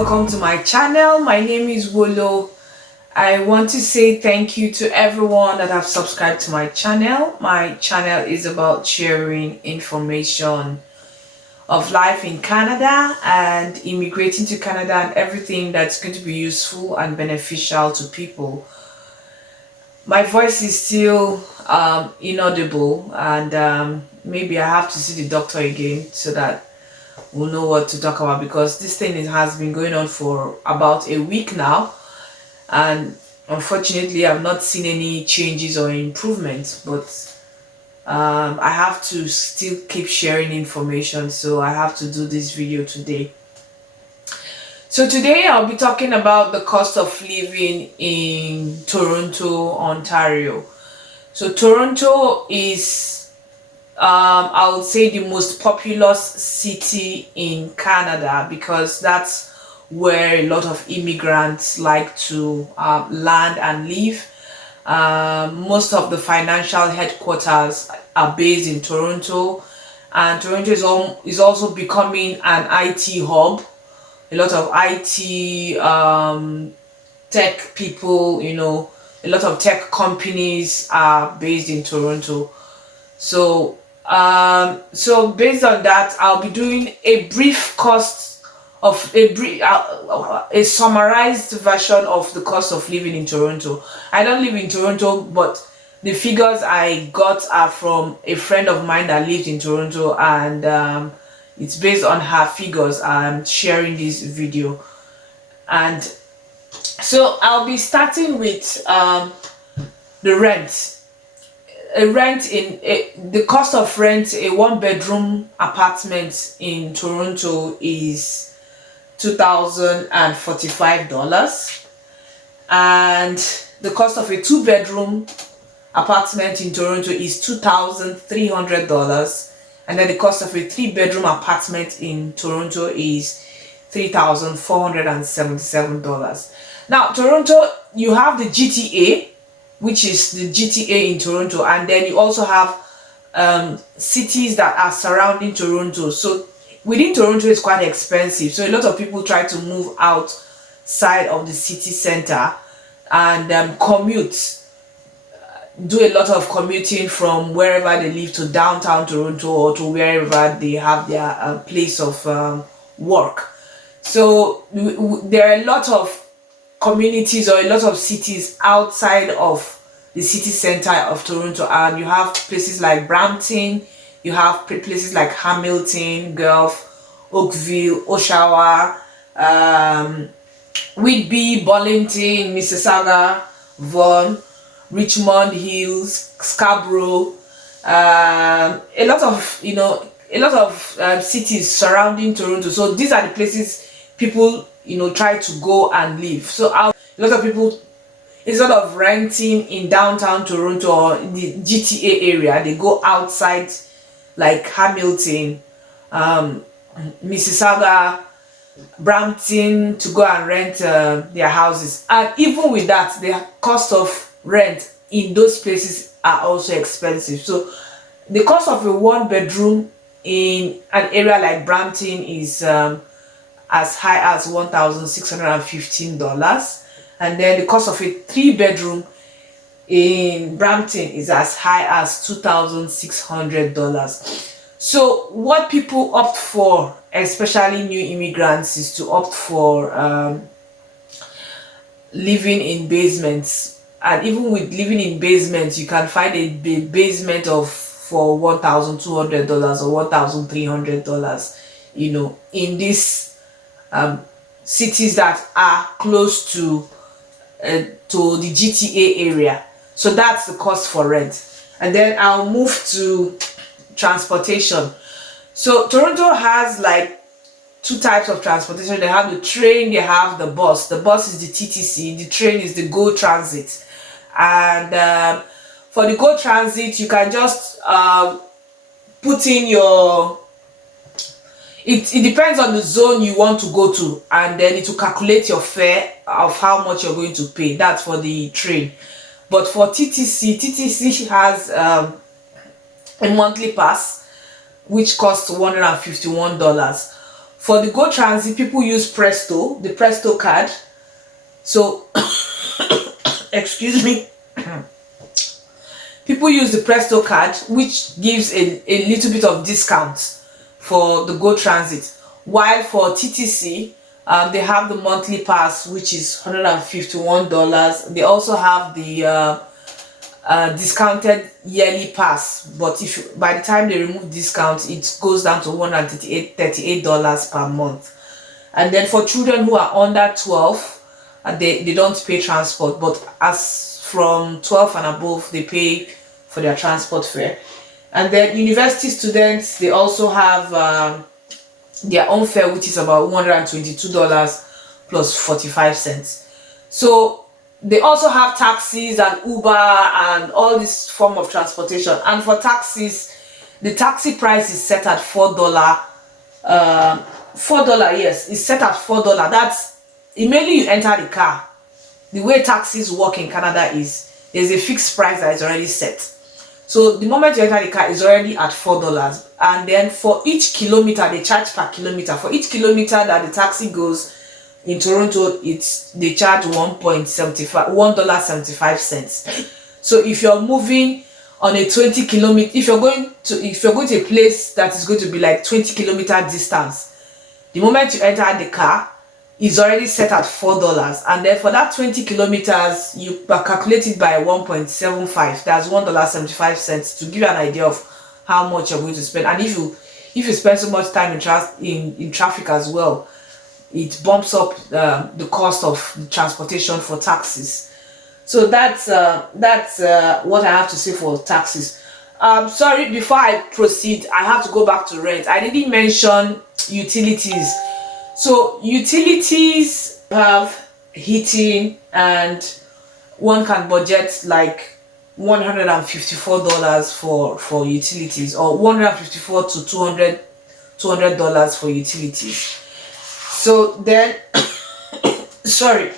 welcome to my channel. My name is Wolo. I want to say thank you to everyone that have subscribed to my channel. My channel is about sharing information of life in Canada and immigrating to Canada and everything that's going to be useful and beneficial to people. My voice is still inaudible, and maybe I have to see the doctor again so that we'll know what to talk about, because this thing has been going on for about a week now, and unfortunately I've not seen any changes or improvements, but I have to still keep sharing information, so I have to do this video today. So today I'll be talking about the cost of living in Toronto, Ontario. So Toronto is I would say the most populous city in Canada, because that's where a lot of immigrants like to land and live. Most of the financial headquarters are based in Toronto, and Toronto is also becoming an IT hub. A lot of IT tech people, a lot of tech companies are based in Toronto. So based on that, I'll be doing a brief cost of a summarized version of the cost of living in Toronto. I don't live in Toronto, but the figures I got are from a friend of mine that lived in Toronto, and it's based on her figures I'm sharing this video. And so I'll be starting with the rent. The cost of rent, a one-bedroom apartment in Toronto is $2,045, and the cost of a two-bedroom apartment in Toronto is $2,300, and then the cost of a three-bedroom apartment in Toronto is $3,477. Now, Toronto, you have the GTA, which is the GTA in Toronto, and then you also have cities that are surrounding Toronto. So within Toronto, it's quite expensive, so a lot of people try to move outside of the city center and commute, do a lot of commuting from wherever they live to downtown Toronto or to wherever they have their place of work. So there are a lot of communities or a lot of cities outside of the city center of Toronto, and you have places like Brampton, you have places like Hamilton, Guelph, Oakville, Oshawa, Whitby, Burlington, Mississauga, Vaughan, Richmond Hills, Scarborough, a lot of cities surrounding Toronto. So these are the places people try to go and live. So a lot of people, instead of renting in downtown Toronto or in the GTA area, they go outside like Hamilton, Mississauga, Brampton to go and rent their houses. And even with that, the cost of rent in those places are also expensive. So the cost of a one bedroom in an area like Brampton is as high as $1,615, and then the cost of a three bedroom in Brampton is as high as $2,600. So what people opt for, especially new immigrants, is to opt for living in basements. And even with living in basements, you can find a basement for $1,200 or $1,300, in these cities that are close to the GTA area. So that's the cost for rent. And then I'll move to transportation. So Toronto has like two types of transportation. They have the train, they have the bus. The bus is the TTC, the train is the GO Transit. And for the GO Transit, you can just put in your, it depends on the zone you want to go to, and then it will calculate your fare of how much you're going to pay. That's for the train. But for TTC has a monthly pass which costs $151. For the Go Transit, people use Presto, the Presto card. So, excuse me, people use the Presto card, which gives a little bit of discount for the Go Transit. While for TTC, they have the monthly pass, which is $151. They also have the discounted yearly pass, but if by the time they remove discount, it goes down to $138 per month. And then for children who are under 12, they don't pay transport, but as from 12 and above, they pay for their transport fare. And then university students, they also have their own fare, which is about $122 plus 45 cents. So they also have taxis and Uber and all this form of transportation. And for taxis, the taxi price is set at $4. $4, yes, it's set at $4. That's immediately you enter the car. The way taxis work in Canada is there's a fixed price that is already set. So the moment you enter the car, it's already at $4. And then for each kilometer, they charge per kilometer. For each kilometer that the taxi goes in Toronto, they charge $1.75. So if you're moving on a 20 kilometer, if you're going to a place that is going to be like 20 kilometer distance, the moment you enter the car, is already set at $4. And then for that 20 kilometers, you calculate it by 1.75. That's $1.75 to give you an idea of how much you're going to spend. And if you spend so much time in traffic as well, it bumps up the cost of transportation for taxis. So that's what I have to say for taxis. Sorry, before I proceed, I have to go back to rent. I didn't mention utilities. So utilities have heating, and one can budget like $154 for utilities, or $154 to $200 for utilities. So then, sorry,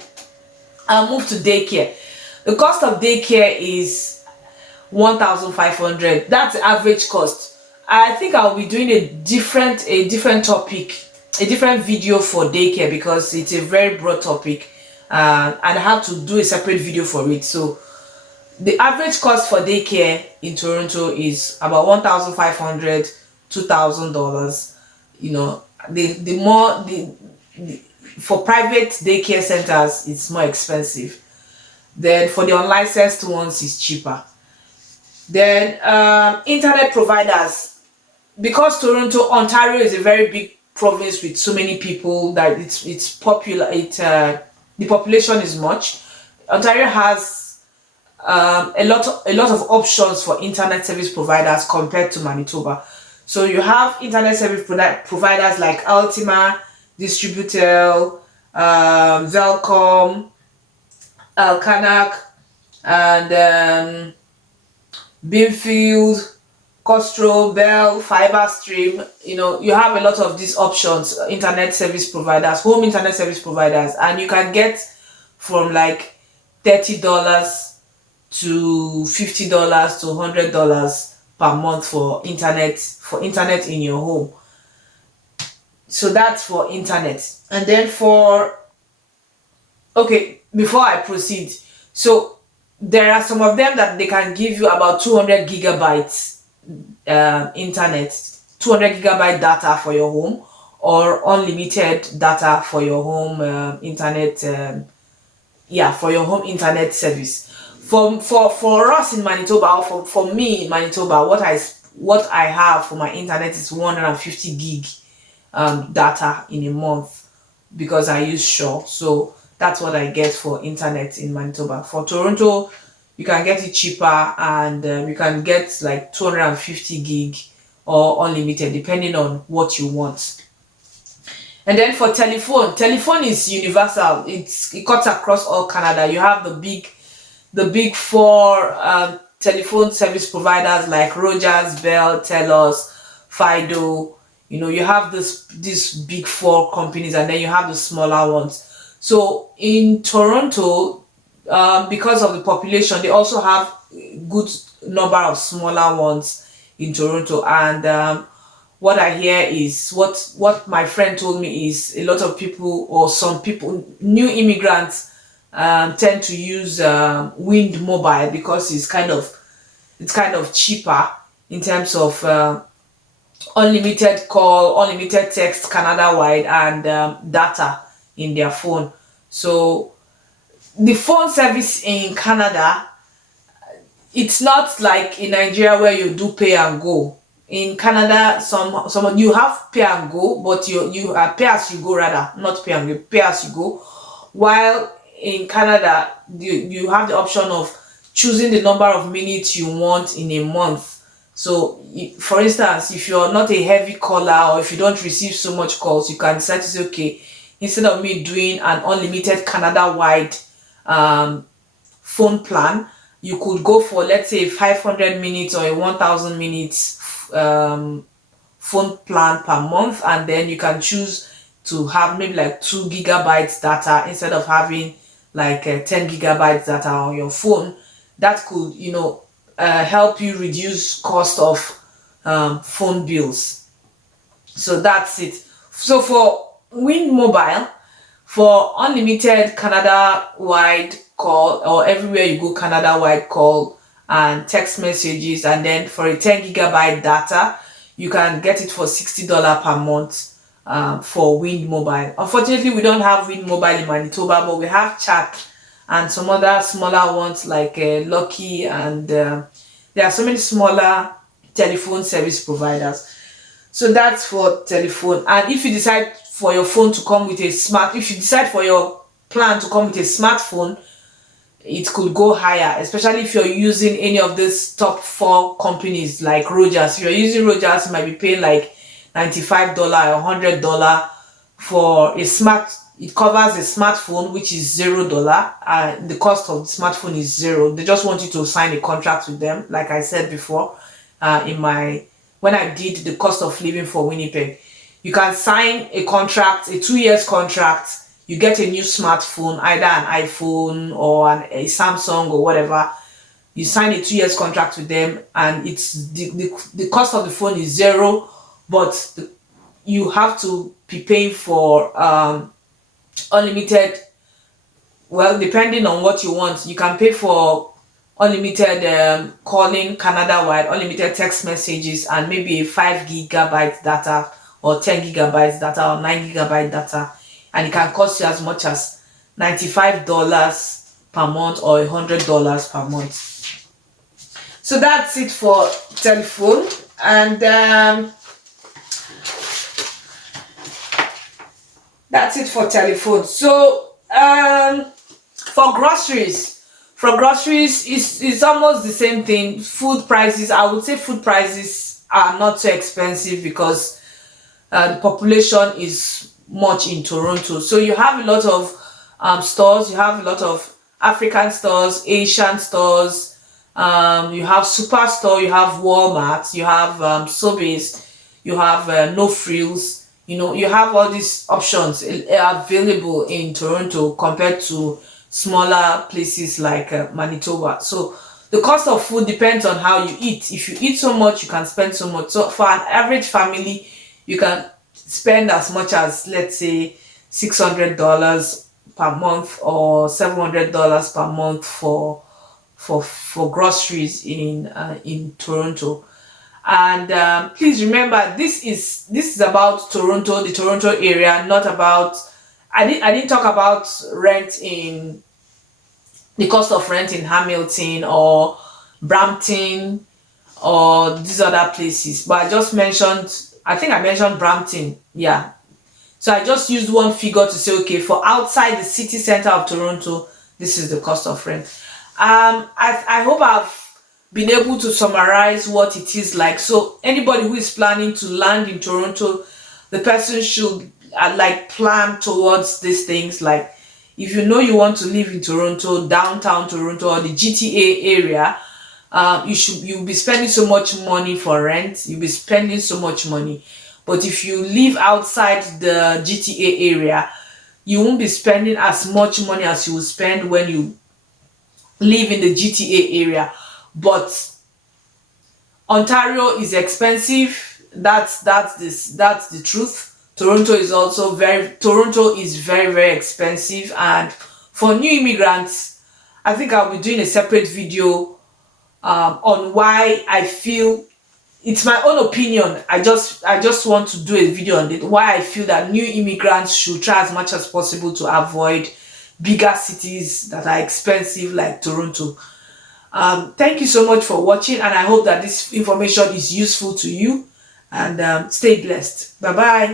I'll move to daycare. The cost of daycare is $1,500. That's the average cost. I think I'll be doing a different topic, a different video for daycare, because it's a very broad topic, and I have to do a separate video for it. So the average cost for daycare in Toronto is about $1,500, $2,000. You know, for private daycare centers, it's more expensive. Then for the unlicensed ones, it's cheaper. Then internet providers, because Ontario is a very big province with so many people that it's popular. The population is much. Ontario has a lot of options for internet service providers compared to Manitoba. So you have internet service providers like Ultima, Distributel, Velcom, Alcanac, and Beamfield, Costro, Bell, Fiberstream. You know, you have a lot of these options, internet service providers, home internet service providers, and you can get from like $30 to $50 to $100 per month for internet in your home. So that's for internet. And then before I proceed, so there are some of them that they can give you about 200 gigabytes internet, 200 gigabyte data for your home, or unlimited data for your home internet, for your home internet service. For us in Manitoba, or for me in Manitoba, what I have for my internet is 150 gig data in a month, because I use Shaw. So that's what I get for internet in Manitoba. For Toronto, you can get it cheaper, and you can get like 250 gig or unlimited, depending on what you want. And then for telephone is universal. It cuts across all Canada. You have the big four telephone service providers like Rogers, Bell, Telus, Fido. You know, you have these big four companies, and then you have the smaller ones. So in Toronto, because of the population, they also have good number of smaller ones in Toronto. And what I hear is what my friend told me is a lot of people, or some people, new immigrants, tend to use Wind Mobile because it's kind of cheaper in terms of unlimited call, unlimited text, Canada wide, and data in their phone. So the phone service in Canada, it's not like in Nigeria where you do pay and go. In Canada, some you have pay and go, but you are pay as you go, rather, not pay and go, pay as you go. While in Canada, you have the option of choosing the number of minutes you want in a month. So, for instance, if you're not a heavy caller, or if you don't receive so much calls, you can decide to say, okay, instead of me doing an unlimited Canada wide um, phone plan, you could go for, let's say, 500 minutes or a 1000 minutes phone plan per month, and then you can choose to have maybe like 2 gigabytes data instead of having like 10 gigabytes data on your phone. That could, help you reduce cost of phone bills. So that's it. So for Wind Mobile, for unlimited Canada wide call, or everywhere you go Canada wide call and text messages, and then for a 10 gigabyte data, you can get it for $60 per month for Wind Mobile. Unfortunately, we don't have Wind Mobile in Manitoba, but we have Chat and some other smaller ones like Lucky, and there are so many smaller telephone service providers. So that's for telephone. And if you decide for your phone to come with a if you decide for your plan to come with a smartphone, it could go higher, especially if you're using any of these top four companies like Rogers. If you're using Rogers, you might be paying like $95 or $100 for a smart. It covers a smartphone, which is $0. The cost of the smartphone is zero. They just want you to sign a contract with them, like I said before. When I did the cost of living for Winnipeg, you can sign a contract, a 2 years contract. You get a new smartphone, either an iPhone or a Samsung or whatever. You sign a 2 years contract with them, and it's the cost of the phone is zero, but you have to be paying for unlimited. Well, depending on what you want, you can pay for unlimited calling Canada wide, unlimited text messages, and maybe a 5 gigabyte data, or 10 gigabytes data, or 9 gigabyte data, and it can cost you as much as $95 per month or $100 per month. So that's it for telephone. And that's it for telephone. So for groceries is almost the same thing. Food prices, I would say food prices are not so expensive because the population is much in Toronto. So you have a lot of stores. You have a lot of African stores, Asian stores. You have Superstore. You have Walmart. You have Sobeys. You have No Frills. You have all these options available in Toronto compared to smaller places like Manitoba. So the cost of food depends on how you eat. If you eat so much, you can spend so much. So for an average family, you can spend as much as, let's say, $600 per month or $700 per month for groceries in Toronto. And please remember, this is about Toronto, the Toronto area, not about. I didn't talk about the cost of rent in Hamilton or Brampton or these other places, but I think I mentioned Brampton. Yeah. So I just used one figure to say, okay, for outside the city center of Toronto, this is the cost of rent. I hope I've been able to summarize what it is like. So anybody who is planning to land in Toronto, the person should plan towards these things. Like, if you know you want to live in Toronto, downtown Toronto, or the GTA area, you'll be spending so much money for rent. You'll be spending so much money. But if you live outside the GTA area, you won't be spending as much money as you will spend when you live in the GTA area. But Ontario is expensive. That's the truth. Toronto is very, very expensive, and for new immigrants, I think I'll be doing a separate video on why I feel, it's my own opinion. I just want to do a video on it, why I feel that new immigrants should try as much as possible to avoid bigger cities that are expensive like Toronto. Thank you so much for watching, and I hope that this information is useful to you. And stay blessed. Bye bye.